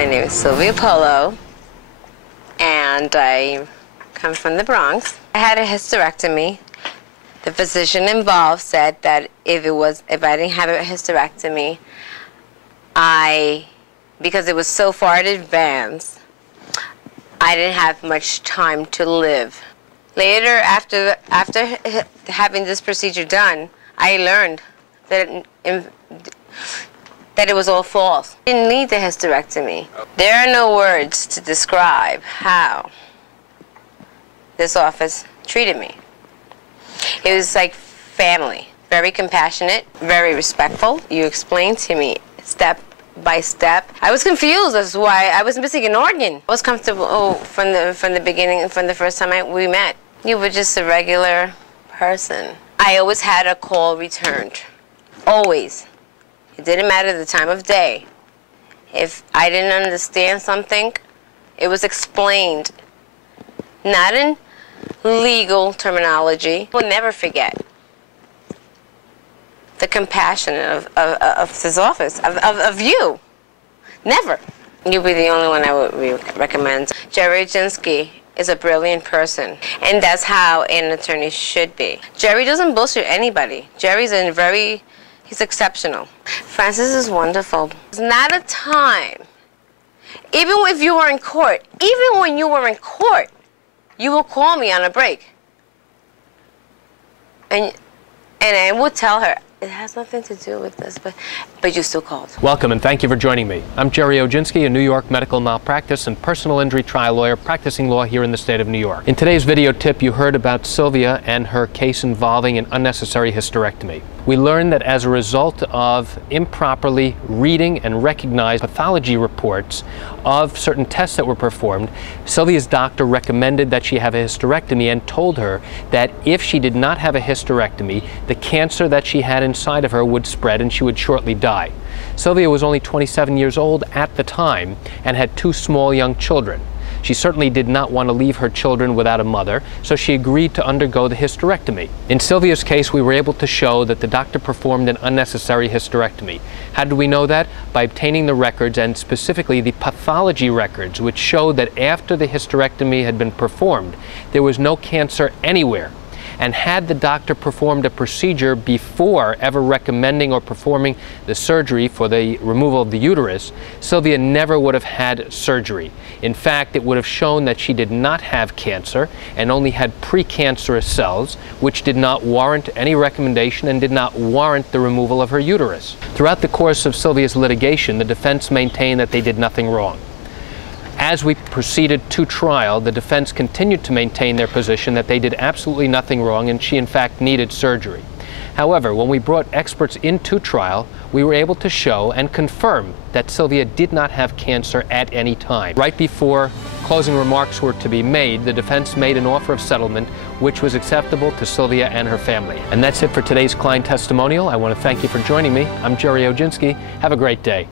My name is Sylvia Polo, and I come from the Bronx. I had a hysterectomy. The physician involved said that if I didn't have a hysterectomy, because it was so far in advance, I didn't have much time to live. Later, after having this procedure done, I learned that it was all false. I didn't need the hysterectomy. There are no words to describe how this office treated me. It was like family, very compassionate, very respectful. You explained to me step by step. I was confused as to why I was missing an organ. I was comfortable from the beginning, from the first time we met. You were just a regular person. I always had a call returned, always. It didn't matter the time of day. If I didn't understand something, it was explained, not in legal terminology. We'll never forget the compassion of this office, of you. Never. You'll be the only one I would recommend. Gerry Oginski is a brilliant person, and that's how an attorney should be. Gerry doesn't bullshit anybody. Gerry's he's exceptional. Francis is wonderful. It's not a time, even if you were in court, even when you were in court, you will call me on a break. And I would tell her, it has nothing to do with this, but you still called. Welcome and thank you for joining me. I'm Gerry Oginski, a New York medical malpractice and personal injury trial lawyer practicing law here in the state of New York. In today's video tip, you heard about Sylvia and her case involving an unnecessary hysterectomy. We learned that as a result of improperly reading and recognized pathology reports of certain tests that were performed, Sylvia's doctor recommended that she have a hysterectomy and told her that if she did not have a hysterectomy, the cancer that she had inside of her would spread and she would shortly die. Sylvia was only 27 years old at the time and had 2 small young children. She certainly did not want to leave her children without a mother, so she agreed to undergo the hysterectomy. In Sylvia's case, we were able to show that the doctor performed an unnecessary hysterectomy. How did we know that? By obtaining the records, and specifically the pathology records, which showed that after the hysterectomy had been performed, there was no cancer anywhere. And had the doctor performed a procedure before ever recommending or performing the surgery for the removal of the uterus, Sylvia never would have had surgery. In fact, it would have shown that she did not have cancer and only had precancerous cells, which did not warrant any recommendation and did not warrant the removal of her uterus. Throughout the course of Sylvia's litigation, the defense maintained that they did nothing wrong. As we proceeded to trial, the defense continued to maintain their position that they did absolutely nothing wrong and she in fact needed surgery. However, when we brought experts into trial, we were able to show and confirm that Sylvia did not have cancer at any time. Right before closing remarks were to be made, the defense made an offer of settlement which was acceptable to Sylvia and her family. And that's it for today's client testimonial. I want to thank you for joining me. I'm Gerry Oginski. Have a great day.